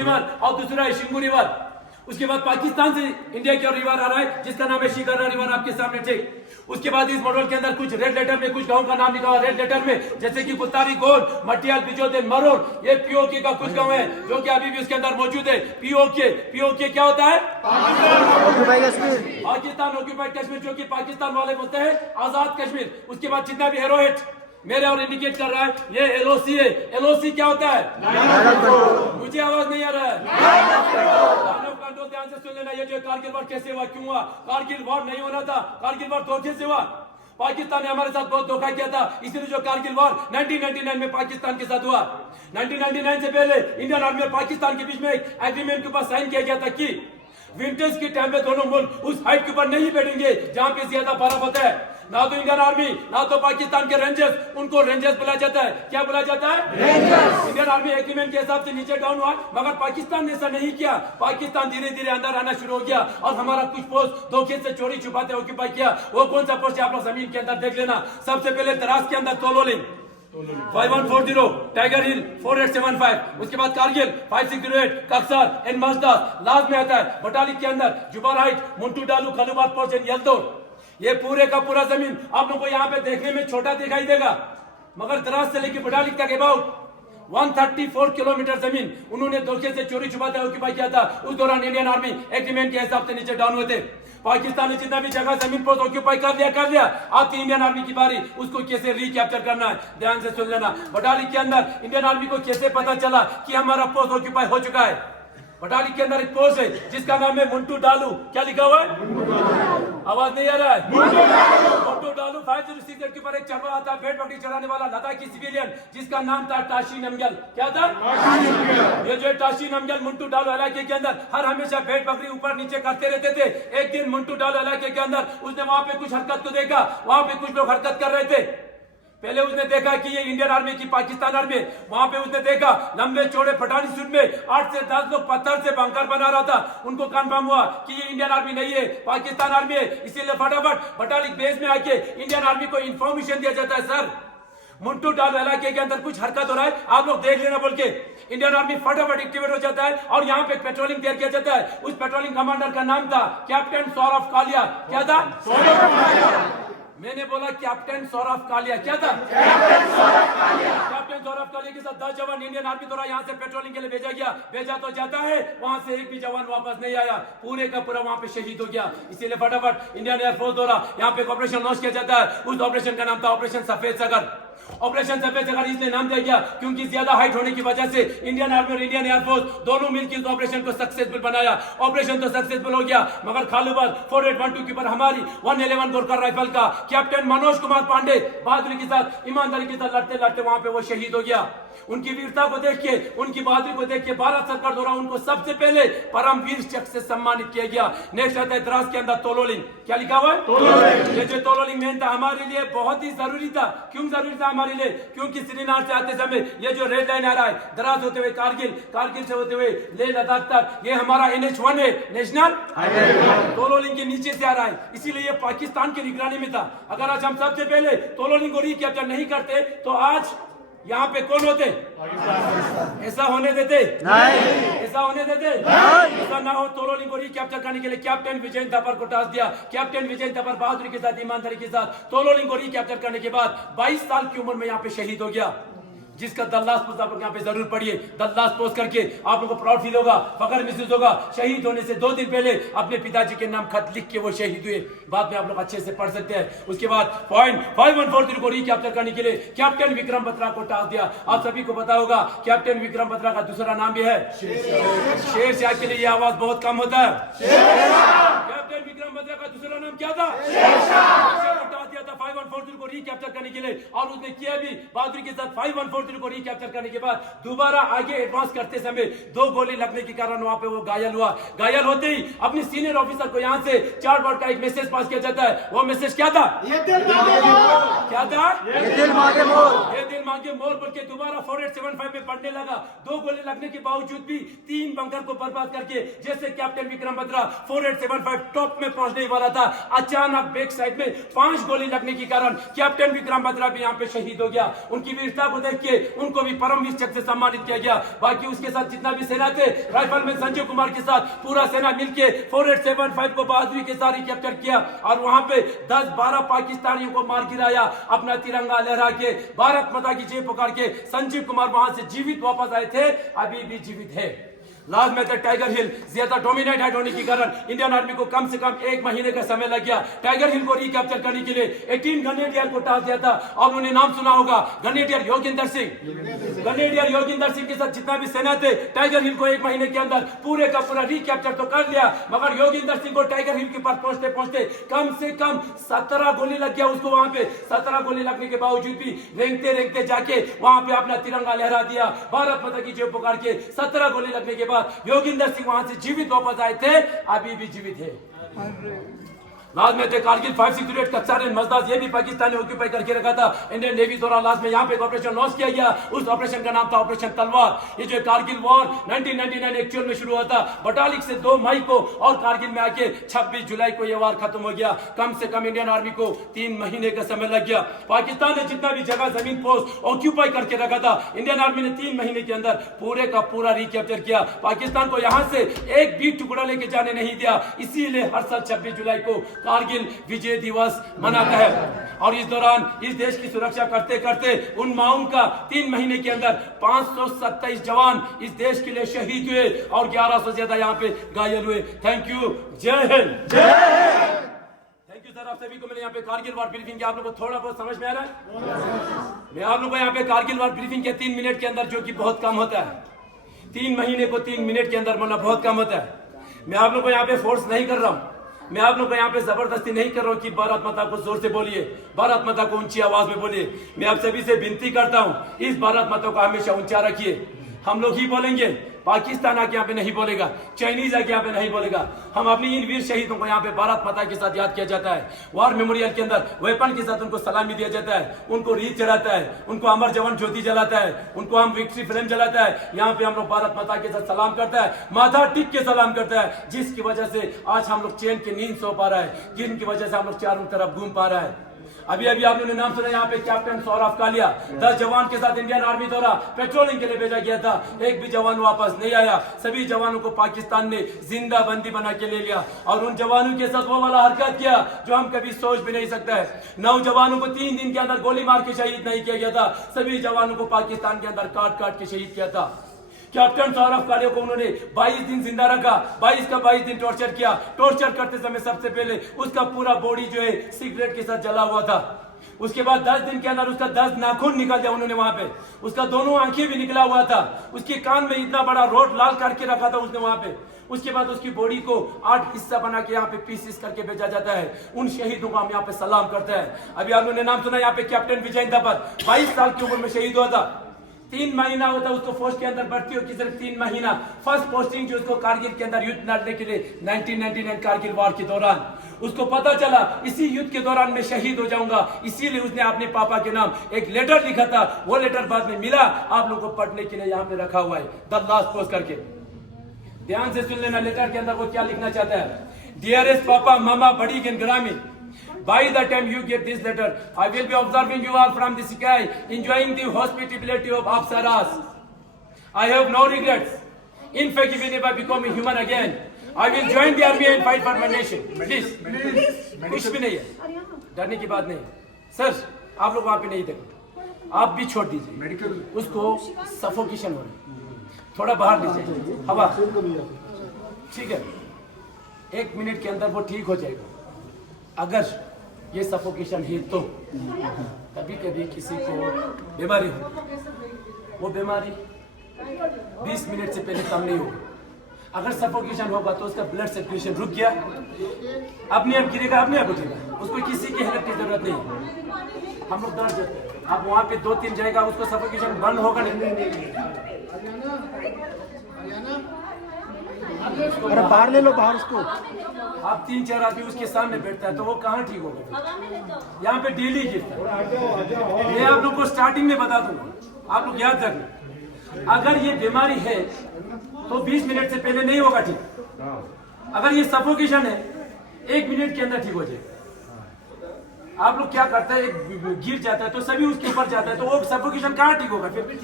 River और दूसरा है शिंगू रिवर। उसके बाद पाकिस्तान से इंडिया की ओर रिवर आ रहा है जिसका नाम है शिकारा रिवर, आपके सामने ठीक। उसके बाद इस मॉडल के अंदर कुछ रेड लेटर में कुछ गांव का नाम लिखा हुआ रेड लेटर में, जैसे कि कुतारी गोल, मटियाल, बिजोदे, मरोड़, ये पीओके का कुछ गांव है जो कि अभी भी उसके अंदर मौजूद है। पीओके क्या होता है? पाकिस्तान ऑक्यूपाइड कश्मीर, जो कि पाकिस्तान वाले बोलते हैं आजाद कश्मीर। उसके बाद जितना भी हेरोहेट मेरे और इंडिकेट कर रहा है ये एलओसी है। एलओसी क्या होता है? मुझे आवाज नहीं आ रहा है। ध्यान से सुन लेना, ये जो कारगिल वॉर कैसे हुआ, क्यों हुआ? कारगिल वॉर नहीं होना था, कारगिल वॉर धोखे से हुआ। पाकिस्तान ने हमारे साथ बहुत धोखा किया था, इसलिए जो कारगिल वॉर 1999 में पाकिस्तान के साथ हुआ। 1999 से पहले इंडियन आर्मी और पाकिस्तान के बीच में एक एग्रीमेंट के ऊपर साइन किया गया था कि विंटर्स के टाइम में दोनों मुल्क उस हाइट के ऊपर नहीं बैठेंगे जहां पे ज्यादा बर्फ होता है। ना तो इंडियन आर्मी ना तो पाकिस्तान के रेंजर्स, उनको रेंजर्स बुलाया जाता है। क्या बुलाया जाता है? रेंजर्स। इंडियन आर्मी एग्रीमेंट के हिसाब से नीचे डाउन हुआ, मगर पाकिस्तान ने ऐसा नहीं किया। पाकिस्तान धीरे धीरे अंदर आना शुरू हो गया और हमारा कुछ पोस्ट धोखे से चोरी छुपाते ऑक्यूपाई किया। वो कौन सा पोस्ट है आप लोग जमीन के अंदर देख लेना। सबसे पहले द्रास के अंदर तोलोलिंग 5140, टाइगर हिल 4875, उसके बाद कारगिल 5608, कक्सर एंड मजदा लास्ट में आता है। बटालिक के अंदर जुबार हाइट, मुंटू डालू, खलुबार पोस्ट एंड यल्दौर। ये पूरे का पूरा जमीन आप लोगों को यहाँ पे देखने में छोटा दिखाई देगा, मगर द्रास से लेकर बटालिक तक अबाउट 134 किलोमीटर जमीन उन्होंने धोखे से चोरी छुपाते ऑक्यूपाई किया था। उस दौरान इंडियन आर्मी एग्रीमेंट के हिसाब से नीचे डाउन हुए थे। पाकिस्तान ने जितना भी जगह जमीन पर ऑक्यूपाई कर लिया। आपकी इंडियन आर्मी की बारी, उसको कैसे रिकैप्चर करना है ध्यान से सुन लेना। बटालिक के अंदर इंडियन आर्मी को कैसे पता चला कि हमारा पोस्ट ऑक्यूपाई हो चुका है। बटालिक के अंदर एक पोस्ट है जिसका नाम है मुंटू डालू। क्या लिखा हुआ है? आवाज नहीं आ रहा है? मुंटू डालू 5068 के ऊपर एक चढ़वा आता है, भेड़ बकरी चढ़ाने वाला लद्दाखी सिविलियन जिसका नाम था टाशी नमग्याल। क्या था? ये जो टाशी नमग्याल मुंटू डालू इलाके के अंदर हर हमेशा भेड़ बकरी ऊपर नीचे करते रहते थे। एक दिन मुंटू डालू इलाके के अंदर उसने वहां पे कुछ हरकत को देखा, वहां पे कुछ लोग हरकत कर रहे थे। पहले उसने देखा कि ये इंडियन आर्मी की पाकिस्तान आर्मी, वहां पे उसने देखा लंबे चौड़े पठानी सूट में 8 से 10 लोग पत्थर से बंकर बना रहा था। उनको कंफर्म हुआ कि ये इंडियन आर्मी नहीं है, पाकिस्तान आर्मी है। इसीलिए फटाफट बटालिक बेस में आके इंडियन आर्मी को इंफॉर्मेशन दिया जाता है, सर मुंटू डालू इलाके के अंदर कुछ हरकत हो रहा है, आप लोग देख लेना बोल के इंडियन आर्मी फटाफट एक्टिवेट हो जाता है और यहाँ पे पेट्रोलिंग तैयार किया जाता है। उस पेट्रोलिंग कमांडर का नाम था कैप्टन सौरभ कालिया। क्या था? मैंने बोला कैप्टन सौरभ कालिया। क्या था? कैप्टन सौरभ कालिया के साथ 10 जवान इंडियन आर्मी द्वारा यहाँ से पेट्रोलिंग के लिए भेजा गया। भेजा तो जाता है, वहां से एक भी जवान वापस नहीं आया, पूरे का पूरा वहां पे शहीद हो गया। इसीलिए फटाफट इंडियन एयरफोर्स द्वारा यहाँ पे ऑपरेशन लॉन्च किया जाता है। उस ऑपरेशन का नाम था ऑपरेशन सफेद सागर। ऑपरेशन सफेद सागर इसलिए नाम दिया गया क्योंकि ज्यादा हाइट होने की वजह से इंडियन आर्मी और इंडियन एयरफोर्स दोनों मिलकर इस ऑपरेशन को सक्सेसफुल बनाया। ऑपरेशन तो सक्सेसफुल हो गया, मगर खालूबाद 4812 के ऊपर हमारी 111 गोरखा राइफल का कैप्टन मनोज कुमार पांडे बहादुरी के साथ, ईमानदारी के साथ लड़ते लड़ते वहां पे वो शहीद हो गया। उनकी वीरता को देख के, उनकी बहादुरी को देख के भारत सरकार द्वारा उनको सबसे पहले परमवीर चक्र से सम्मानित किया गया। नेक्स्ट आता है द्रास के अंदर तोलोलिंग। क्या लिखा हुआ है? ये जो तोलोलिंग मेन था हमारे लिए बहुत ही जरूरी था। क्यों जरूरी था हमारे लिए? क्योंकि श्रीनगर से आते समय ये जो रेड लाइन आ रहा है द्रास होते हुए कारगिल, कारगिल से होते हुए लेह लद्दाख तक, ये हमारा NH1 है, नेशनल तोलोलिंग के नीचे से आ रहा है, इसीलिए ये पाकिस्तान की निगरानी में था। अगर आज हम सबसे पहले तोलोलिंग को रिकैप्चर नहीं करते तो आज यहाँ पे कौन होते? ऐसा होने देते नहीं, ऐसा होने देते नहीं। ऐसा ना हो, तोलोलिंग को रिकैप्चर करने के लिए कैप्टन विजय थपर को टास्क दिया। कैप्टन विजय थपर बहादुरी के साथ, ईमानदारी के साथ तोलोलिंग को रिकैप्चर करने के बाद 22 साल की उम्र में यहाँ पे शहीद हो गया। जिसका दल्लास पोस्ट आप लोग यहाँ पे जरूर पढ़िए। दल्लास पोस्ट करके आप लोग को प्राउड फील होगा, फख्र महसूस होगा। शहीद होने से 2 दिन पहले अपने पिताजी के नाम खत लिख के वो शहीद हुए। बाद में आप लोग अच्छे से पढ़ सकते हैं। उसके बाद पॉइंट 5143 को रिकैप्चर करने के लिए कैप्टन विक्रम बत्रा को टास्क दिया। आप सभी को पता होगा कैप्टन विक्रम बत्रा का दूसरा नाम भी है शेरशाह। के लिए ये आवाज बहुत कम होता है। कैप्टन विक्रम बत्रा का दूसरा नाम क्या था? दिया था 5143 को रिकैप्चर करने के लिए, और उसने किया भी बहादुरी के साथ। 5143 को रिकैप्चर करने के बाद दोबारा आगे एडवांस करते समय 2 गोली लगने के कारण वहां पे वो घायल हुआ। घायल होते ही अपने सीनियर ऑफिसर को यहाँ से 4 वर्ड का एक मैसेज पास किया जाता है। वो मैसेज क्या था? ये दिल मांगे मोर। क्या था? ये दिल मांगे मोर। ये दिल मांगे मोर बोल के दोबारा 4875 में पढ़ने लगा। 2 गोली लगने के बावजूद भी 3 बंकर को बर्बाद करके जैसे कैप्टन विक्रम बत्रा 4875 टॉप में पहुंचने वाला था, अचानक बैक साइड में 5 गोली लगने के कारण कैप्टन विक्रम बत्रा भी यहाँ पे शहीद हो गया। उनकी वीरता को देख के उनको भी परमवीर चक्र से सम्मानित किया गया। बाकी उसके साथ जितना भी सेना थे, राइफल में संजीव कुमार के साथ पूरा सेना मिलके 4875 को बहादुरी के साथ कैप्चर किया और वहां पे 10-12 पाकिस्तानियों को मार गिराया। अपना तिरंगा लहरा के भारत माता की जय पुकार के संजीव कुमार वहां से जीवित वापस आए थे, अभी भी जीवित है। लास्ट में टाइगर हिल ज्यादा डोमिनेट होने के कारण इंडियन आर्मी को कम से कम 1 महीने का समय लग गया टाइगर हिल को रिकैप्चर करने के लिए। 18 ग्रेनेडियर को टास्क दिया था, और उन्हें नाम सुना होगा ग्रेनेडियर योगिंदर सिंह। ग्रेनेडियर योगिंदर सिंह के साथ जितना भी सेना थे, टाइगर हिल को 1 महीने के अंदर पूरे का पूरा रिकैप्चर तो कर लिया, मगर योगिंदर सिंह को टाइगर हिल के पास पहुंचते पहुंचते कम से कम 17 गोली लग गया उसको। वहां पे 17 गोली लगने के बावजूद भी रेंगते रेंगते जाके वहां पे अपना तिरंगा लहरा दिया, भारत माता की जय पुकार के। 17 गोली लगने के बाद योगिंदर सिंह वहां से जीवित वापस आए थे, अभी भी जीवित है। लास्ट में थे कारगिल 568 कक्सार मजदास, ये भी पाकिस्तान ने ऑक्यूपाई करके रखा था। इंडियन नेवी द्वारा लास्ट में यहाँ पे ऑपरेशन लॉन्च किया गया। उस ऑपरेशन का नाम था ऑपरेशन तलवार। ये जो कारगिल वॉर 1999 एक्चुअल में शुरू हुआ था 42 से 2 मई को, और कारगिल में आके 26 जुलाई को ये वार खत्म हो गया। कम से कम इंडियन आर्मी को 3 महीने का समय लग गया। पाकिस्तान ने जितना भी जगह जमीन पोस्ट ऑक्यूपाई करके रखा था, इंडियन आर्मी ने 3 महीने के अंदर पूरे का पूरा रिकैप्चर किया। पाकिस्तान को यहाँ से एक भी टुकड़ा लेके जाने नहीं दिया। इसीलिए हर साल 26 जुलाई को कारगिल विजय दिवस मनाता है। और इस दौरान इस देश की सुरक्षा करते करते उन माउन का 3 महीने के अंदर 527 जवान इस देश के लिए शहीद हुए और 1100 से ज्यादा यहाँ पे घायल हुए। थैंक यू, जय हिंद। थैंक यू सर, आप सभी को मैंने यहाँ पे कारगिल वार ब्रीफिंग किया। आप लोगों को थोड़ा बहुत समझ में आ रहा है? मैं आप लोगों को यहाँ पे कारगिल वार ब्रीफिंग किया 3 मिनट के अंदर, जो कि बहुत कम होता है। 3 महीने को 3 मिनट के अंदर बोलना बहुत कम होता है। मैं आप लोगों को यहाँ पे फोर्स नहीं कर रहा हूँ, मैं आप लोग को यहाँ पे जबरदस्ती नहीं कर रहा हूँ कि भारत माता को जोर से बोलिए, भारत माता को ऊंची आवाज में बोलिए। मैं आप सभी से विनती करता हूँ, इस भारत माता को हमेशा ऊंचा रखिए। हम लोग ही बोलेंगे, पाकिस्तान आके यहाँ पे नहीं बोलेगा, चाइनीज आके यहाँ पे नहीं बोलेगा। हम अपनी इन वीर शहीदों को यहाँ पे भारत माता के साथ याद किया जाता है। वार मेमोरियल के अंदर वेपन के साथ उनको सलामी दिया जाता है, उनको रीत चढ़ाता है, उनको अमर जवान ज्योति जलाता है, उनको हम विक्ट्री फ्लेम जलाता है। यहाँ पे हम लोग भारत माता के साथ सलाम करता है, माथा टिक के सलाम करता है, जिसकी वजह से आज हम लोग चैन की नींद सो पा रहा है, जिनकी वजह से हम लोग चारों तरफ घूम पा रहा है। अभी अभी आप लोगों ने नाम सुना यहाँ पे कैप्टन सौरभ कालिया, 10 जवान के साथ इंडियन आर्मी द्वारा पेट्रोलिंग के लिए भेजा गया था। एक भी जवान वापस नहीं आया। सभी जवानों को पाकिस्तान ने जिंदा बंदी बना के ले लिया और उन जवानों के साथ वो वाला हरकत किया जो हम कभी सोच भी नहीं सकते है। 9 जवानों को 3 दिन के अंदर गोली मार के शहीद नहीं किया गया था, सभी जवानों को पाकिस्तान के अंदर काट काट के शहीद किया था। कैप्टन सौरभ कालिया को उन्होंने 22 दिन जिंदा रखा, 22 का 22 दिन टॉर्चर किया। टॉर्चर करते समय सबसे पहले उसका पूरा बॉडी जो है सिगरेट के साथ जला हुआ था। उसके बाद 10 दिन के अंदर उसका 10 नाखून निकाल दिया उन्होंने वहां पे, उसका दोनों आंखें भी निकला हुआ था, उसके कान में इतना बड़ा रोड लाल करके रखा था उसने वहां पे। उसके बाद उसकी बॉडी को 8 हिस्सा बना के यहाँ पे पीसेस करके भेजा जाता है। उन शहीदों को हम यहाँ पे सलाम करते हैं। अभी आप लोगों ने नाम सुना यहाँ पे कैप्टन विजय थापर 22 साल की उम्र में शहीद हुआ था। 3 महीना होता उसको फौज के अंदर भर्ती होगी, सिर्फ 3 महीना। फर्स्ट पोस्टिंग जो उसको कारगिल के अंदर युद्ध लड़ने के लिए 1999 कारगिल वार के दौरान उसको पता चला इसी युद्ध के दौरान मैं शहीद हो जाऊंगा, इसीलिए उसने अपने पापा के नाम एक लेटर लिखा था। वो लेटर बाद में मिला, आप लोगों को पढ़ने के लिए यहाँ पे रखा हुआ है, द लास्ट पोस्ट करके। ध्यान से सुन लेना लेटर के अंदर वो क्या लिखना चाहता है। डियरेस्ट पापा मामा बड़ी ग्रामीण, by the time you get this letter, I will be observing you all from the sky, enjoying the hospitality of Apsaras. I have no regrets. In fact, even if I become a human again, I will join the army and fight for my nation. Please, कुछ भी नहीं है, डरने की बात नहीं। Sir, आप लोग वहाँ पे नहीं देखो, आप भी छोड़ दीजिए, उसको सफोकेशन हो रही, थोड़ा बाहर लीजिए हवा, ठीक है। 1 मिनट के अंदर वो ठीक हो जाएगा। अगर ये सफोकेशन है तो कभी कभी किसी को बीमारी हो, वो बीमारी 20 मिनट से पहले कम नहीं होगी। अगर सफोकेशन होगा तो उसका ब्लड सर्कुलेशन रुक गया, अपने आप गिरेगा, अपने आप उठेगा, उसको किसी की हेल्प की जरूरत नहीं। हम लोग डर जाते हैं, आप वहाँ पे 2-3 जाएगा, उसको सफोकेशन बंद होगा नहीं। अरे बाहर ले लो, बाहर उसको। आप 3-4 आदमी उसके सामने बैठता है तो वो कहाँ ठीक होगा? यहाँ पे डेली गिरता है। मैं आप लोग को स्टार्टिंग में बता दूंगा, आप लोग याद रखें, अगर ये बीमारी है तो 20 मिनट से पहले नहीं होगा ठीक। अगर ये सफोकेशन है 1 मिनट के अंदर ठीक हो जाएगा। आप लोग क्या करते हैं, एक गिर जाता है तो सभी उसके ऊपर जाता है, तो वो सफोकेशन कहाँ ठीक होगा फिर?